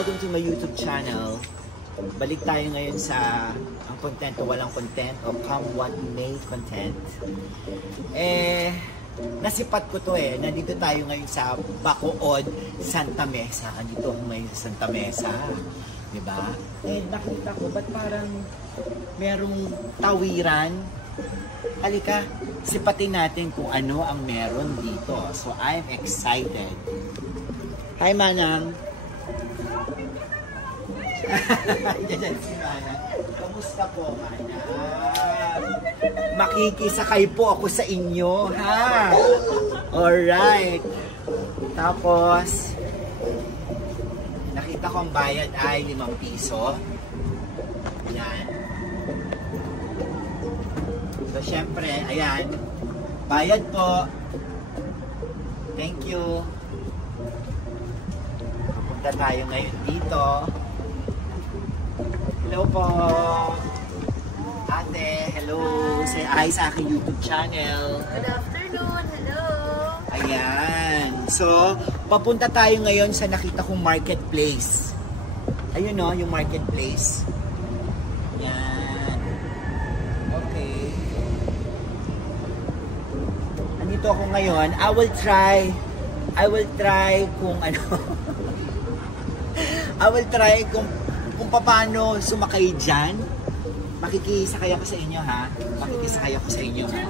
welcome to my YouTube channel. Balik tayo ngayon sa ang content o walang content o come what may content. Nasipat ko to nandito tayo ngayon sa Bacood, Santa Mesa. Nandito ako ngayon sa Santa Mesa. Diba? Nakita ko, ba't parang merong tawiran? Halika, sipatin natin kung ano ang meron dito. So, I'm excited. Hi, Manang. Yan si Manang. Kamusta po, Manang? Makikisakay po ako sa inyo, ha? Alright. Tapos, nakita ko ang bayad ay 5 piso. Yan. So, syempre, ayan. Bayad po. Thank you. Pupunta tayo ngayon dito. Hello po. Ate, hello. Say hi sa aking YouTube channel. Good afternoon. Hello. Ayan. So, papunta tayo ngayon sa nakita kong marketplace. Ayun no, yung marketplace. Yan. Okay. Andito ako ngayon. I will try kung ano. I will try kung paano sumakay dyan. Makikisakay ako sa inyo, ha? Makikisakay ako sa inyo, ha?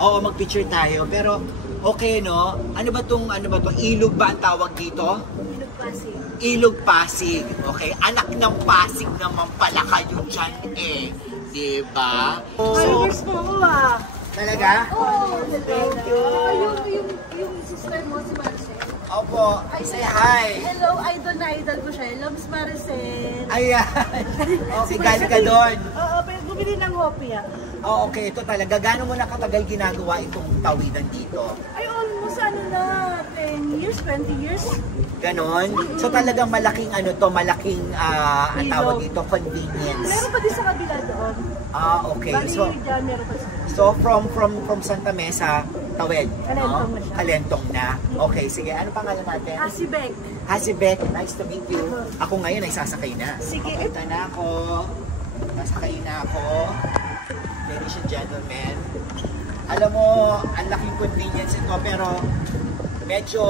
Oo, mag-picture tayo. Pero, okay, no? Ano ba tong ilog ba ang tawag dito? Ilog Pasig. Ilog Pasig. Okay, anak ng Pasig naman pala kayo dyan, diba? Followers mo ko, Talaga? Oo. Thank you. Yung sister mo, si Maricel. Opo, say hi. Hello, idol na idol ko siya. Hello, Miss Maricel. Ayan. Okay, galing ka doon. Oo, pero bumili ng hopia. Oh, okay, ito talaga. Gaano mo na katagal ginagawa itong tawidan dito? Ay, almost ano na, 10 years, 20 years. Ganon? So talagang malaking malaking ang tawag dito, convenience. Meron pa din sa kabila doon. Okay. Bali, dyan meron pa sa kabila. So from Santa Mesa, tawid. Kalentong na siya. Kalentong na. Okay, sige. Ano pangalan natin? Hasibek. Hasibek, nice to meet you. Ako ngayon ay sasakay na. Sige. Papunta na ako. Sasakay na ako. Ladies and gentlemen. Alam mo, ang laking convenience ito, pero medyo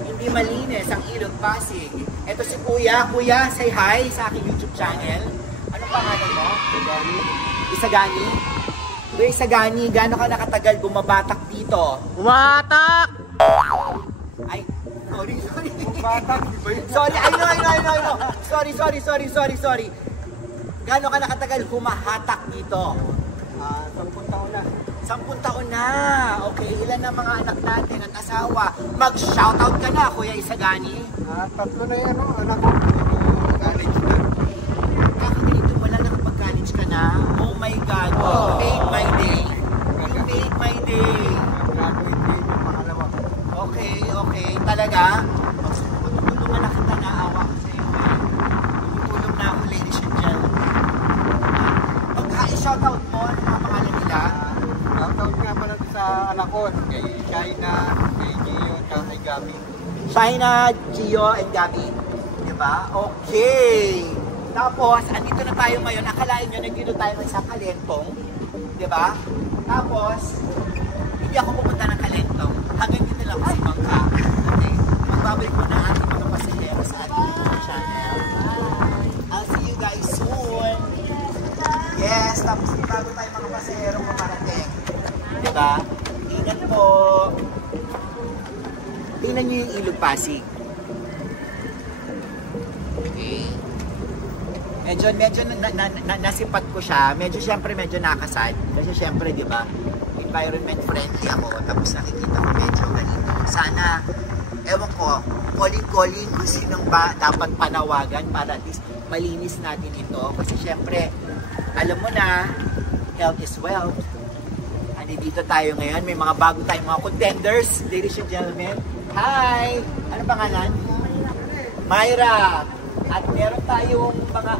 hindi malinis ang Ilog Pasig. Ito si Kuya. Kuya, say hi sa aking YouTube channel. Anong pangalan mo? Isagani? Kuya Isagani, gaano ka nakatagal bumabatak dito? Bumatak! Ay, sorry. Bumatak? Sorry, I know. Sorry. Gaano ka nakatagal humahatak dito? 10 taon na. 10 taon na. Okay, ilan ang mga anak natin at asawa? Mag-shoutout ka na, Kuya Isagani. 3 na yan, anak ko. College na. Kakaganito mo lang nakapag-college ka na. Oh my God, you made my day. You made my day. Graduate din yung pangalawa. Okay. Talaga? Tutulungan na kita, naawa ko sa iyo. Tutulong na ako, ladies and gentlemen. Pagka-shoutout mo, ano mga pangalan nila? Shoutout nga pala sa anak ko, kay China, kay Gio, at kay Gabi. China, Gio, and Gabi. Diba? Okay. Tapos, andito na tayo ngayon. Akalain nyo, nandito tayo sa Kalentong. Diba? Tapos, hindi ako pupunta ng Kalentong. Hanggang dito lang si Mangka. Okay? Magbabalik ko na ating mga pasahero sa ating YouTube channel. I'll see you guys soon. Yes, tapos bago tayo mga pasahero paparating. Diba? Ingat po. Tingnan nyo yung Ilog Pasig. Okay. Medyo nasipat ko siya. Syempre medyo nakasad. Kasi syempre, di ba, environment friendly ako. Tapos nakikita ko medyo ganito. Sana, ewan ko, calling kung sinong ba dapat panawagan para at least malinis natin ito. Kasi syempre, alam mo na, health is wealth. Dito tayo ngayon. May mga bago tayong mga contenders. Ladies and gentlemen. Hi! Ano pangalan? Myra. At meron tayong mga...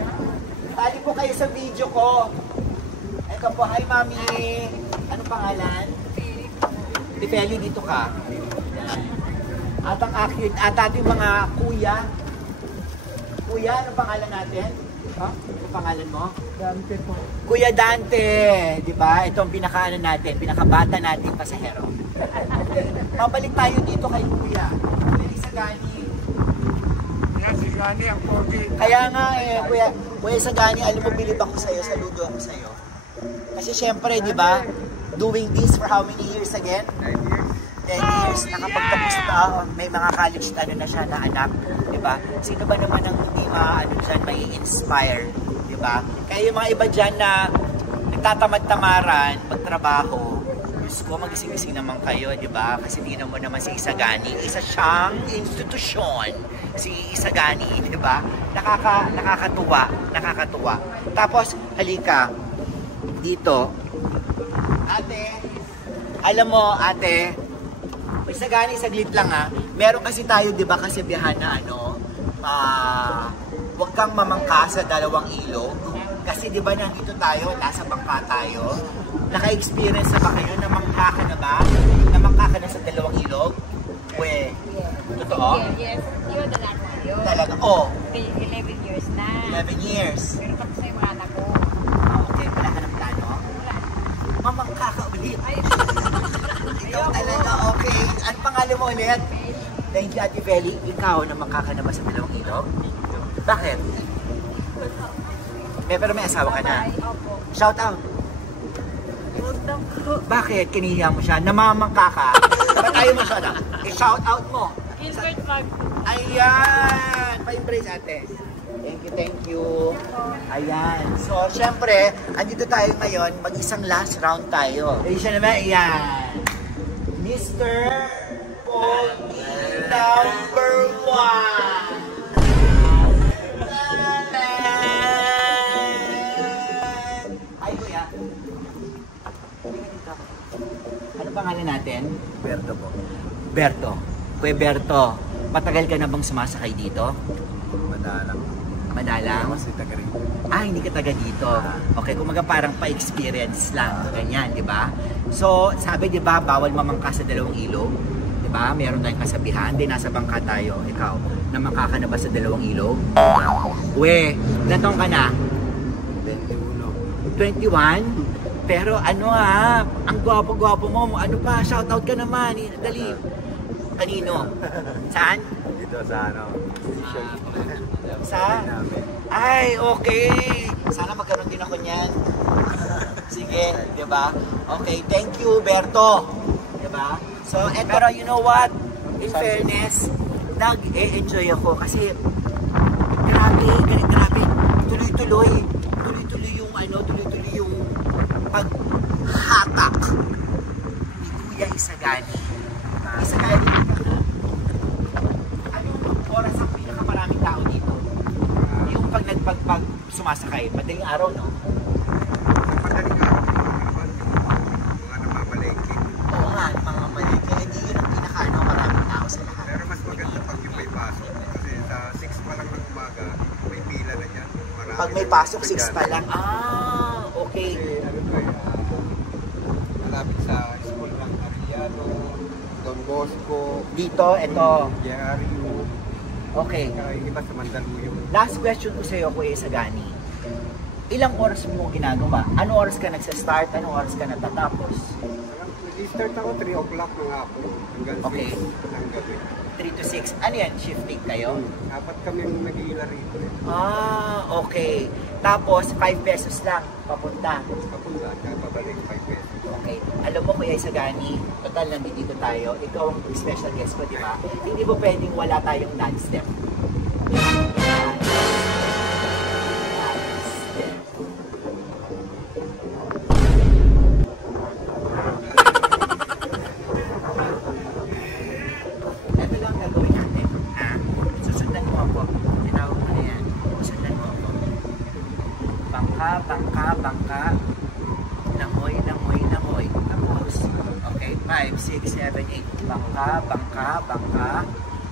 Tali po kayo sa video ko. Ito po. Hi, Mami. Ano pangalan? Tifeli, dito ka. At ang aking, at ating mga kuya, Kuya, ano pangalan natin? Ha? Ano pangalan mo? Dante po. Kuya Dante, di ba? Ito ang pinakaano natin, pinakabata nating pasahero. Pabalik tayo dito kay Kuya. Kuya Isagani. Yan, si Gani ang pogi. Kaya nga Kuya Isagani, alam mo, bilib ako sa'yo, saludo ako sa'yo. Kasi syempre, di ba? Doing this for how many years again? 10 years, nakapagtapos na, may mga college na siya na anak, di ba? Sino ba naman ang hindi dyan, may inspire, di ba? Kaya yung mga iba dyan na nagtatamad-tamaran, magtrabaho, Diyos ko, magising-gising naman kayo, di ba? Kasi tingnan mo naman si Isagani, isa siyang institusyon, si Isagani, di ba? Nakakatuwa. Tapos, halika, dito, ate, alam mo, ate, Isagani, saglit lang ha. Meron kasi tayo, di ba, kasi biyahan na huwag kang mamangka sa dalawang ilog. Kasi di ba nandito tayo, nasa bangka tayo. Naka-experience na ba kayo? Namangka ka na ba? Namangka ka na sa dalawang ilog? We, totoo? Yes, yun na lang tayo. Talaga, oh. 11 years na. 11 years. Pero tapos na yung mga anak ko. Okay, wala ka ng plano? Wala. Mamangka ka ulit. Ay, Ikaw talaga, okay. Ano pangalan mo ulit? Thank you, Ate Feli. Ikaw, namangka ka na ba sa dalawang ilog? Bakit? Pero may asawa ka na. ay, opo. Shout out. Huwag na po. Bakit? Kinihiya mo siya? Namamangka ka? Ba't ayaw mo siya na? I-shout out mo. Insert mag. Ayan! Pa-embrace ate. Thank you. Ayan. So, syempre, andito tayo ngayon. Mag-isang last round tayo. Siya naman, ayan. Mr. Pogi number 1. Ay, kuya. Ano pangalan natin? Berto po. Berto. Kuya Berto, matagal ka na bang sumasakay dito? Madalang. Madalang? Kasi taga rin. Hindi ka taga dito. Okay, kumaga parang pa-experience lang, ganyan, di ba? So, sabi, di ba, bawal mamangka sa dalawang ilog? Di ba? Meron tayong kasabihan, di nasa bangka tayo. Ikaw, namangka ka na ba sa dalawang ilog? We, ilan taong ka na? 21? Pero ano ang gwapo-gwapo mo. Ano pa, shoutout ka naman. Dali. Kanino? Saan? Dito sa Sa? Ay, okay. Sana magkaroon din ako niyan. Sige, di ba? Okay, thank you, Berto. Di ba? So, pero you know what? In fairness, nag-e-enjoy ako kasi grabe, tuloy-tuloy yung paghatak ni Kuya Isagani. Isagani, anong oras ang pinakamaraming tao dito? Yung pag sumasakay, madaling araw, no? Madaling araw, mga namamalengke. Oo nga, mga malike. Hindi yun ang maraming tao sa lahat. Pero mas maganda pag yung may pasok. Kasi sa 6 pa lang ng umaga, may pila na yan. Pag may pasok, 6 pa lang. Okay. Kasi malapit sa school ng Arellano, Don Bosco, Dito, ito. Diario, Okay. kaya yung iba sa Mandaluyong. Last question ko sa iyo, Kuya Isagani. Ilang oras mo ginagawa? Anong oras ka nagsa-start? Anong oras ka natatapos? Nag-start ako 3 o'clock ng hapon hanggang 6 Okay. ng gabi. 3 to 6. Ano yan? Shifting kayo? Apat kami nag-iila rito. Okay. Tapos, 5 pesos lang papunta. Papunta at pabalik 5 pesos. Okay. Alam mo, Kuya Isagani, total nandito tayo. Ikaw ang special guest ko, di ba? Hindi mo pwedeng wala tayong dance step. Ito lang gagawin natin. Susundan mo ako. Tinawag mo na yan. Susundan mo ako. Bangka, bangka, bangka. Langoy, langoy, langoy. Tapos, okay, 5, 6, 7, 8. Bangka, bangka, bangka.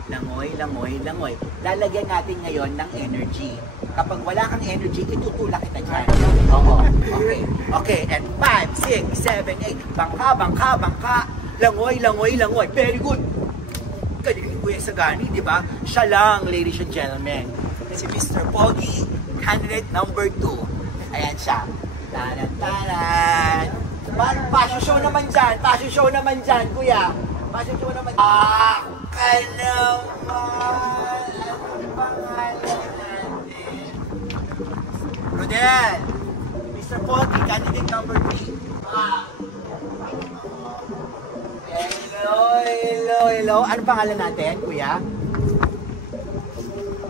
Langoy, langoy, langoy. Lalagyan natin ngayon ng energy. Kapag wala kang energy, itutulak kita dyan. Oo. Okay. Okay, and 5, 6, 7, 8. Bangka, bangka, bangka. Langoy, langoy, langoy. Very good. Galing ni Kuya Isagani, di ba? Siya lang, ladies and gentlemen. si Mr. Pogi, candidate number 2. Ayan siya. Taran-taran. Passion show naman dyan. Passion show naman dyan, kuya. Passion show naman dyan. Ka naman. Anong pangalan natin? Rodel. Mr. Pogi, candidate number 3. Hello. Ano pangalan natin, kuya?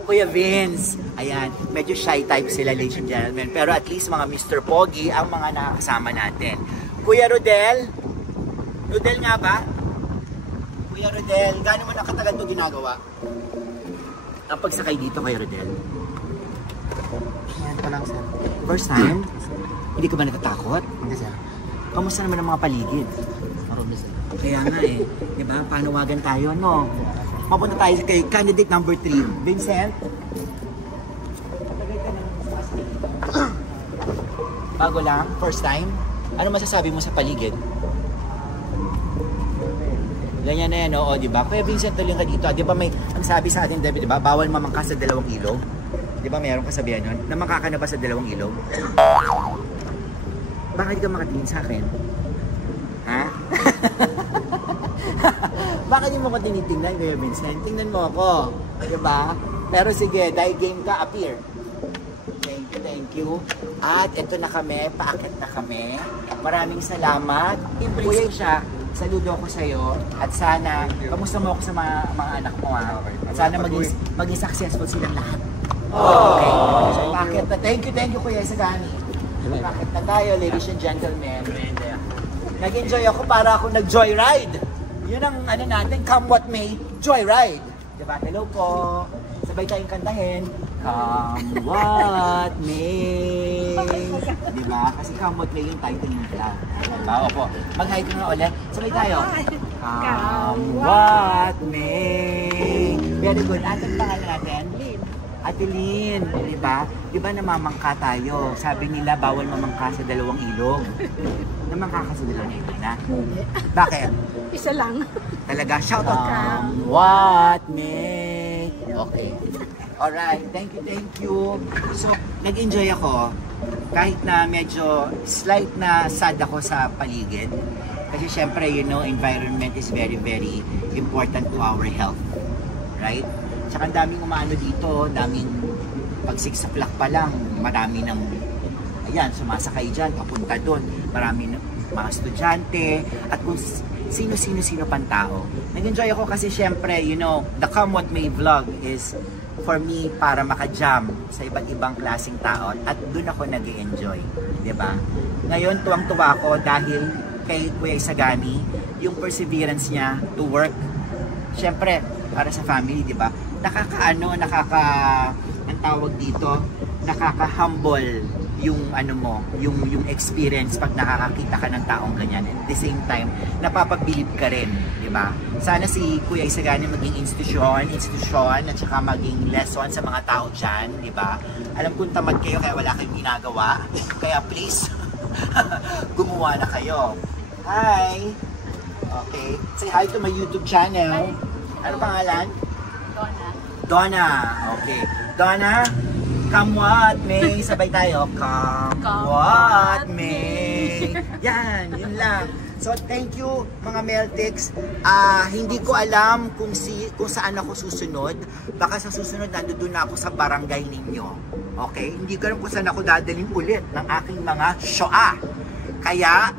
Kuya Vince. Ayan, medyo shy type sila, ladies and gentlemen. Pero at least mga Mr. Pogi ang mga nakakasama natin. Kuya Rodel? Rodel nga ba? Kuya Rodel, gaano mo nakatagal ito ginagawa? Ang pagsakay dito, Kuya Rodel? Yan pa lang, sir. First time? Hindi ka ba natatakot? Hindi, sir. Kamusta naman ang mga paligid? Marami, sir. Kaya nga eh, di ba? Panawagan tayo, no? Mapunta tayo kay candidate number 3. Vincent? Bago lang? First time? Ano masasabi mo sa paligid? Ganyan na yan, oo, di ba? Kuya Vincent, tuloy ka dito. Di ba may, ang sabi sa atin, di ba? Bawal mamangkas sa dalawang ilog. Di ba mayroong kasabihan nun? Namangka ka na ba sa dalawang ilog? Bakit ka makatingin sa akin? Ha? Bakit yung mo ko tinitingnan, Kuya Vincent? Tingnan mo ako. Diba? Pero sige, dahil game ka, appear. Thank you. At ito na kami, paakit na kami. Maraming salamat. Embrace siya. Saludo ako sa'yo. At sana, kamusta mo ako sa mga anak mo, ha? At sana maging successful silang lahat. Okay. So, paakit na. Thank you, Kuya Isagani. Paakit na tayo, ladies and gentlemen. Nag-enjoy ako para ako nag-joyride. Yun ang ano natin, come what may, joyride. Diba? Hello po. Sabay tayong kantahin. Come what may. Diba? Kasi come what may yung title nila. Diba? Opo. Mag-hi ko nga ulit. Sabay tayo. Come what may. Very good. Atong pangalan natin? Ate Lynn, di ba? Di ba namamangka tayo? Sabi nila bawal mamangka sa dalawang ilog. Namangka ka sa dalawang ilog na? Bakit? Isa lang. Talaga? Shout out. What me? Okay. Alright. Thank you. So, nag-enjoy ako. Kahit na medyo slight na sad ako sa paligid. Kasi syempre, you know, environment is very, very important to our health. Right? Tsaka ang daming umano dito, daming pag 6 o'clock pa lang, marami ng, ayan, sumasakay dyan, papunta doon, marami ng mga estudyante, at kung sino-sino pang tao. Nag-enjoy ako kasi syempre, you know, the Come What May vlog is for me para maka-jam sa iba't ibang klaseng tao at doon ako nag-enjoy, diba? Ngayon, tuwang-tuwa ako dahil kay Kuya Isagani, yung perseverance niya to work, syempre, para sa family, diba? Ang tawag dito, nakaka-humble yung ano mo, yung experience pag nakakakita ka ng taong ganyan. At the same time, napapabilib ka rin, di ba? Sana si Kuya Isagani maging institusyon at saka maging lesson sa mga tao dyan, di ba? Alam kong tamad kayo kaya wala kayong ginagawa. Kaya please, gumawa na kayo. Hi! Okay, say hi to my YouTube channel. Ano pangalan? Donna. Okay. Donna, come what may. Sabay tayo. Come what may. Yan, yun lang. So, thank you mga Meltex. Hindi ko alam kung saan ako susunod. Baka sa susunod, nandoon na ako sa barangay ninyo. Okay? Hindi ko alam kung saan ako dadalhin ulit ng aking mga shoa. Kaya,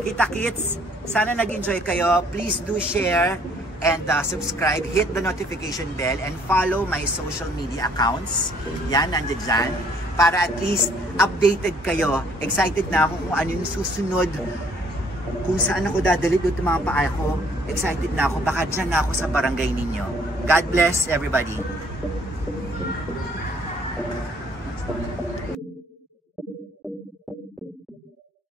kita-kits, sana nag-enjoy kayo. Please do share and subscribe, hit the notification bell, and follow my social media accounts. Yan, nandiyan dyan. Para at least updated kayo. Excited na ako kung ano yung susunod. Kung saan ako dadali doon mga paa ko. Excited na ako. Baka dyan na ako sa barangay ninyo. God bless everybody.